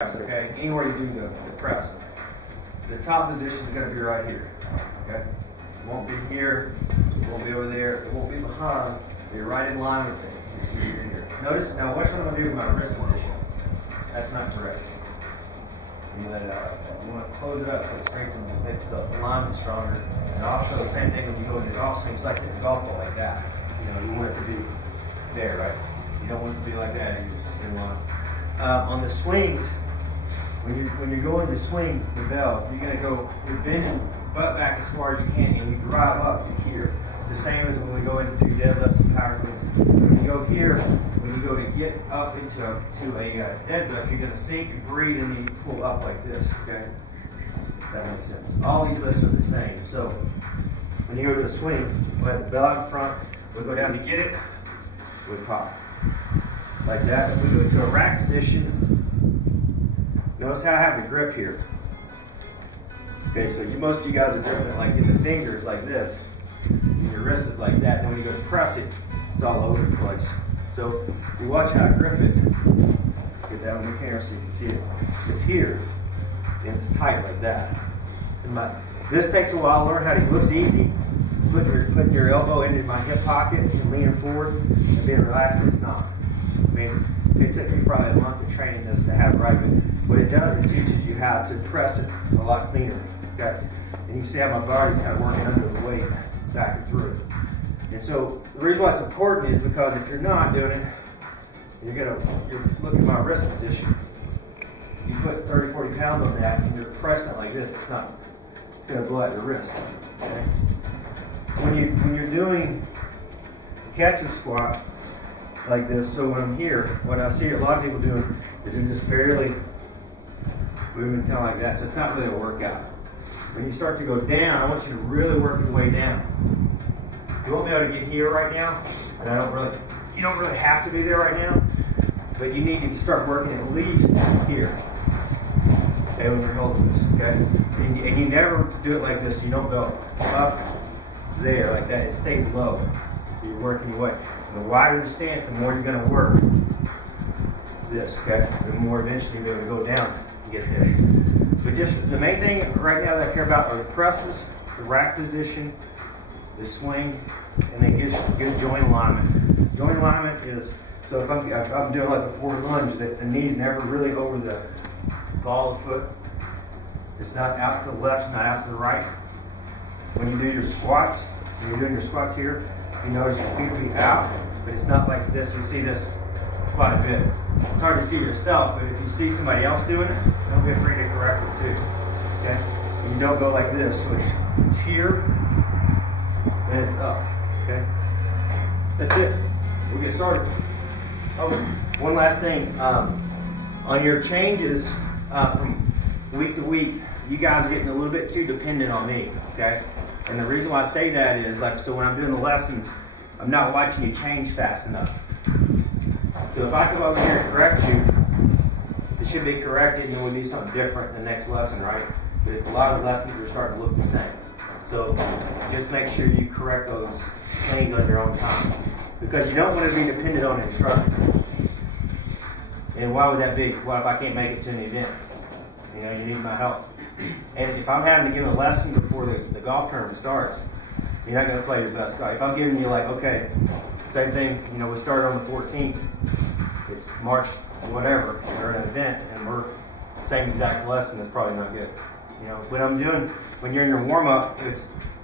Okay, anywhere you do the press, the top position is going to be right here. Okay, it won't be here, it won't be over there, it won't be behind. You're right in line with it. Here. Notice now what I'm going to do with my wrist position. That's not correct. You let it out. You want to close it up, put strength in it, makes the alignment stronger. And also the same thing when you go into golf swings, like the golf ball like that. You know, you want it to be there, right? You don't want it to be like that. You just in line. On the swings. When you're going to swing the bell, you're going to bend butt back as far as you can, and you drive up to here. It's the same as when we go into do deadlifts and power cleans. When you go here, when you go to get up into a deadlift, you're going to sink and breathe, and then you pull up like this. Okay, that makes sense. All these lifts are the same. So when you go to the swing, we have the bell out in front. We go down to get it. We pop like that. If we go to a rack position. Notice how I have the grip here. Okay, so most of you guys are gripping like in the fingers like this. And your wrist is like that. And then when you go to press it, it's all over the place. So you watch how I grip it. Get that on the camera so you can see it. It's here. And it's tight like that. This takes a while to learn how to. It looks easy. Putting your elbow into my hip pocket and leaning forward and being relaxed. It's not. I mean, it took me probably a month of training this to have right. But what it does, it teaches you how to press it a lot cleaner. Okay? And you see how my body's kind of working under the weight back and through. And so the reason why it's important is because if you're not doing it, you're looking at my wrist position. You put 30, 40 pounds on that and you're pressing it like this, it's going to blow out your wrist. Okay? When you're doing a catcher squat like this, so when I'm here, what I see a lot of people doing is they're just barely moving down like that, so it's not really a workout. When you start to go down, I want you to really work your way down. You won't be able to get here right now, and you don't really have to be there right now, but you need to start working at least here. Okay, when you're holding this, okay? And you never do it like this. You don't go up there like that. It stays low. So you're working your way. The wider the stance, the more you're going to work this, okay? The more eventually you'll be able to go down and get there. But just the main thing right now that I care about are the presses, the rack position, the swing, and then good joint alignment. Joint alignment is, so if I'm doing like a forward lunge, the knee's never really over the ball of the foot. It's not out to the left, not out to the right. When you do your squats, when you're doing your squats here, you notice your feet will be out, but it's not like this. You see this quite a bit. It's hard to see yourself, but if you see somebody else doing it, don't be afraid to correct it too. Okay? And you don't go like this. So it's here, and it's up. Okay? That's it. We'll get started. Oh, one last thing. On your changes from week to week, you guys are getting a little bit too dependent on me. Okay? And the reason why I say that is, so when I'm doing the lessons, I'm not watching you change fast enough. So if I come over here and correct you, it should be corrected and then we'll do something different in the next lesson, right? But a lot of the lessons are starting to look the same. So just make sure you correct those things on your own time. Because you don't want to be dependent on an instructor. And why would that be? Well, if I can't make it to an event, you need my help. And if I'm having to give a lesson before the golf tournament starts, you're not going to play your best golf. If I'm giving you okay, same thing, we started on the 14th, it's March whatever, we're at an event, and we're same exact lesson, it's probably not good. When you're in your warm-up,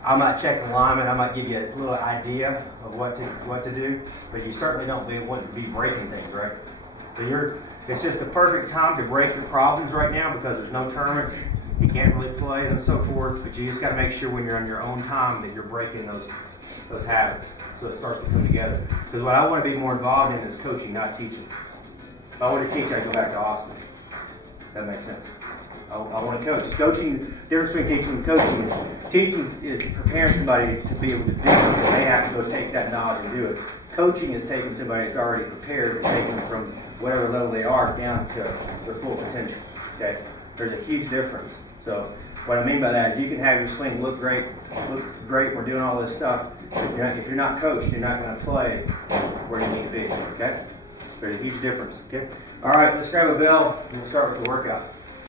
I might check alignment, I might give you a little idea of what to do, but you certainly don't want to be breaking things, right? So it's just the perfect time to break your problems right now because there's no tournaments. You can't really play and so forth, but you just got to make sure when you're on your own time that you're breaking those habits so it starts to come together. Because what I want to be more involved in is coaching, not teaching. If I want to teach, I go back to Austin. That makes sense. I want to coach. Coaching, the difference between teaching and coaching is preparing somebody to be able to do it, and they have to go take that knowledge and do it. Coaching is taking somebody that's already prepared and taking them from whatever level they are down to their full potential. Okay? There's a huge difference. So what I mean by that is you can have your swing look great, we're doing all this stuff. If you're not coached, you're not going to play where you need to be. Okay? It's a huge difference, okay? All right, let's grab a bell and we'll start with the workout.